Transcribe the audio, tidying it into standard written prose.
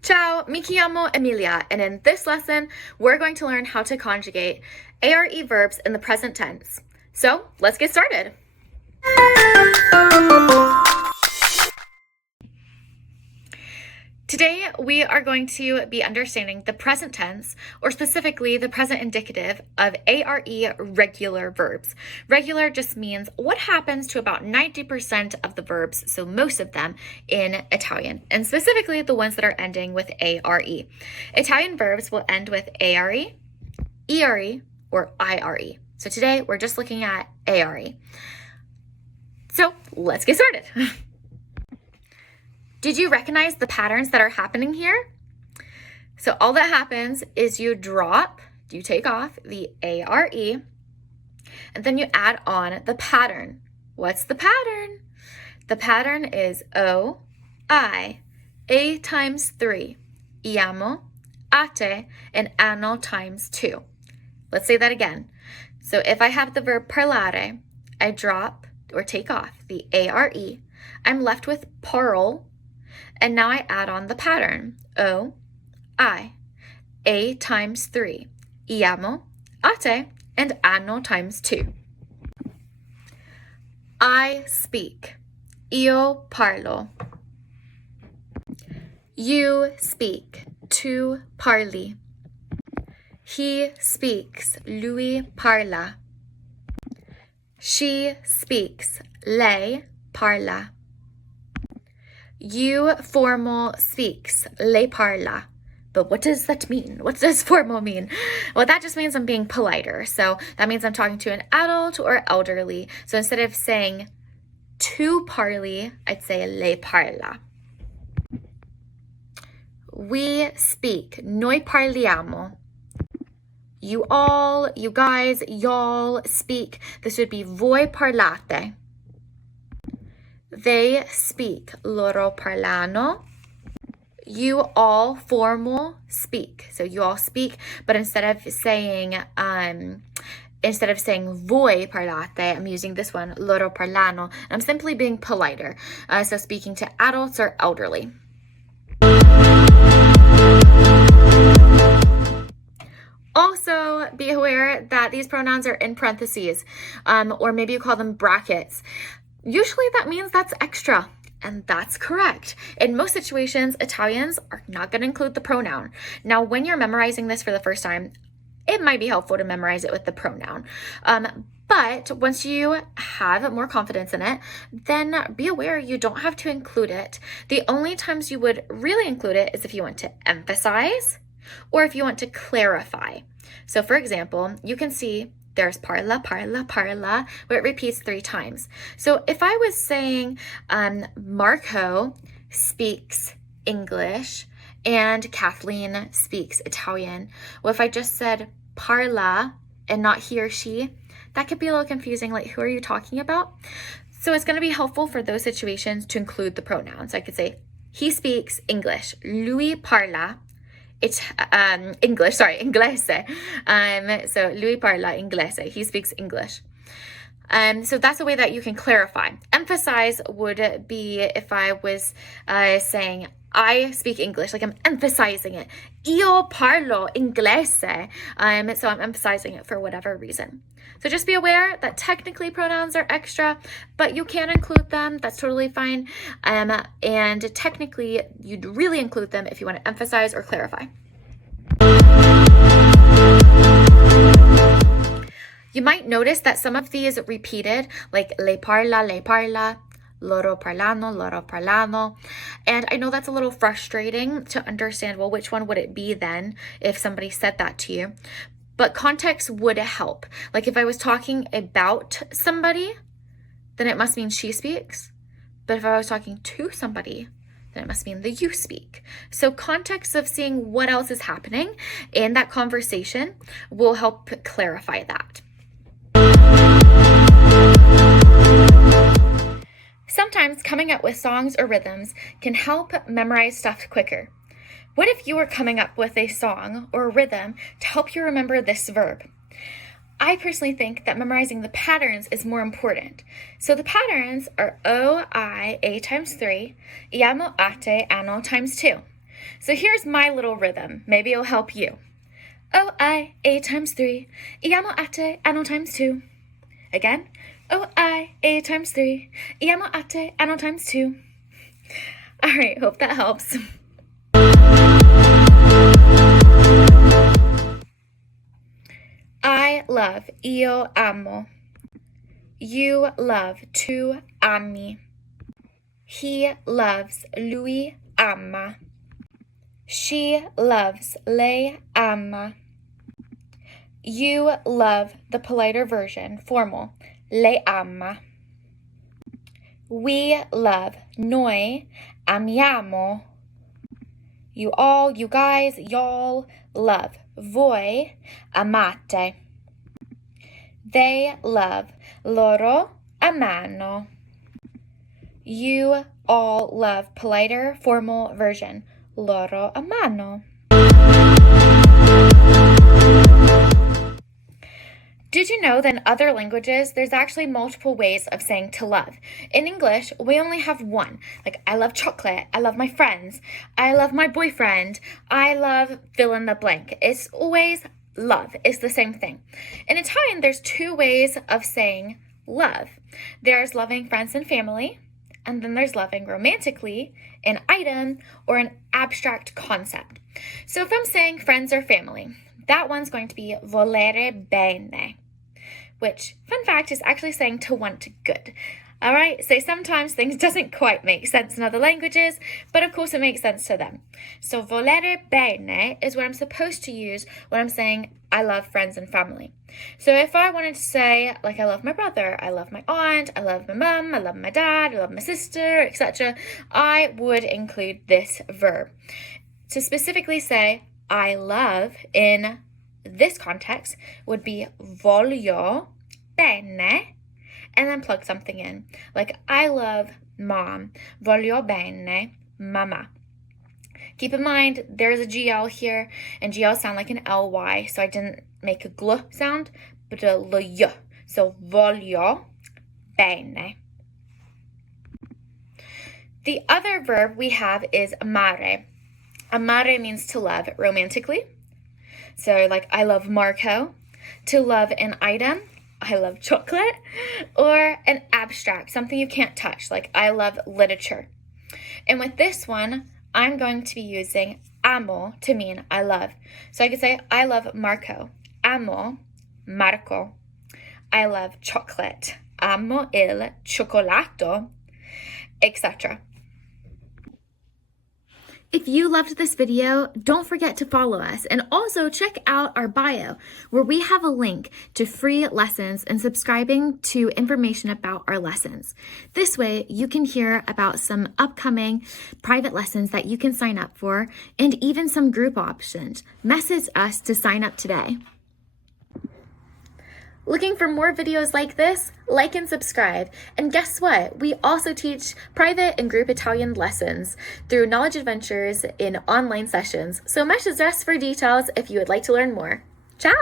Ciao, mi chiamo Emilia, and in this lesson, we're going to learn how to conjugate ARE verbs in the present tense. So, let's get started. Today, we are going to be understanding the present tense, or specifically the present indicative of ARE regular verbs. Regular just means what happens to about 90% of the verbs, so most of them, in Italian, and specifically the ones that are ending with ARE. Italian verbs will end with ARE, ERE, or IRE. So today, we're just looking at ARE. So, let's get started. Did you recognize the patterns that are happening here? So all that happens is you take off the ARE, and then you add on the pattern. What's the pattern? The pattern is O, I, A times 3, iamo, ate, and anno times 2. Let's say that again. So if I have the verb parlare, I drop or take off the ARE. I'm left with parl. And now I add on the pattern, O, I, A times 3, iamo, ate, and anno times 2. I speak, io parlo. You speak, tu parli. He speaks, lui parla. She speaks, lei parla. You formal speaks, lei parla. But what does that mean? What does formal mean? Well, that just means I'm being politer. So that means I'm talking to an adult or elderly. So instead of saying tu parli, I'd say lei parla. We speak, noi parliamo. You all, you guys, y'all speak. This would be voi parlate. They speak, loro parlano. You all formal speak. So you all speak, but instead of saying voi parlate, I'm using this one, loro parlano. I'm simply being politer. So speaking to adults or elderly. Also, be aware that these pronouns are in parentheses, or maybe you call them brackets. Usually that means that's extra, and that's correct. In most situations, Italians are not going to include the pronoun. Now, when you're memorizing this for the first time, it might be helpful to memorize it with the pronoun. But once you have more confidence in it, then be aware you don't have to include it. The only times you would really include it is if you want to emphasize or if you want to clarify. So for example, you can see there's parla, parla, parla, where it repeats 3 times. So if I was saying Marco speaks English and Kathleen speaks Italian, well, if I just said parla and not he or she, that could be a little confusing, like who are you talking about? So it's going to be helpful for those situations to include the pronouns. I could say he speaks English, lui parla. It's English, inglese. So lui parla inglese. He speaks English. So that's a way that you can clarify. Emphasize would be if I was saying I speak English, like I'm emphasizing it. Io parlo inglese. So I'm emphasizing it for whatever reason. So just be aware that technically pronouns are extra, but you can include them. That's totally fine. And technically, you'd really include them if you want to emphasize or clarify. You might notice that some of these repeated, like lei parla, loro parlano. And I know that's a little frustrating to understand, well, which one would it be then if somebody said that to you? But context would help. Like if I was talking about somebody, then it must mean she speaks. But if I was talking to somebody, then it must mean the you speak. So context of seeing what else is happening in that conversation will help clarify that. Sometimes coming up with songs or rhythms can help memorize stuff quicker. What if you were coming up with a song or a rhythm to help you remember this verb? I personally think that memorizing the patterns is more important. So the patterns are O, I, A times 3, iamo, ate, anno times 2. So here's my little rhythm. Maybe it'll help you. O, I, A times 3. Iamo ate, ano times 2. Again. O, I, A times 3. Iamo ate, ano times 2. All right, hope that helps. I love, io amo. You love, tu ami. He loves, lui ama. She loves, lei ama. You love, the politer version, formal, lei ama. We love, noi amiamo. You all, you guys, y'all love, voi amate. They love, loro amano. You all love, politer, formal version, loro amano. Did you know that in other languages, there's actually multiple ways of saying to love? In English, we only have one. Like, I love chocolate, I love my friends, I love my boyfriend, I love fill in the blank. It's always love. It's the same thing. In Italian, there's two ways of saying love. There's loving friends and family, and then there's loving romantically, an item or an abstract concept. So if I'm saying friends or family, that one's going to be volere bene, which, fun fact, is actually saying to want good. All right, so sometimes things doesn't quite make sense in other languages, but of course it makes sense to them. So volere bene is what I'm supposed to use when I'm saying I love friends and family. So if I wanted to say, like, I love my brother, I love my aunt, I love my mum, I love my dad, I love my sister, etc., I would include this verb. To specifically say I love in this context would be voglio bene, and then plug something in. Like, I love mom, voglio bene mamma. Keep in mind, there's a GL here, and GL sound like an LY, so I didn't make a gl sound, but a ly. So, voglio bene. The other verb we have is amare. Amare means to love romantically. So, like, I love Marco. To love an item, I love chocolate. Or an abstract, something you can't touch, like I love literature. And with this one, I'm going to be using amo to mean I love. So I could say, I love Marco. Amo Marco. I love chocolate. Amo il cioccolato, etc. If you loved this video, don't forget to follow us, and also check out our bio, where we have a link to free lessons and subscribing to information about our lessons. This way, you can hear about some upcoming private lessons that you can sign up for, and even some group options. Message us to sign up today. Looking for more videos like this? Like and subscribe. And guess what? We also teach private and group Italian lessons through Knowledge Adventures in online sessions. So message us for details if you would like to learn more. Ciao!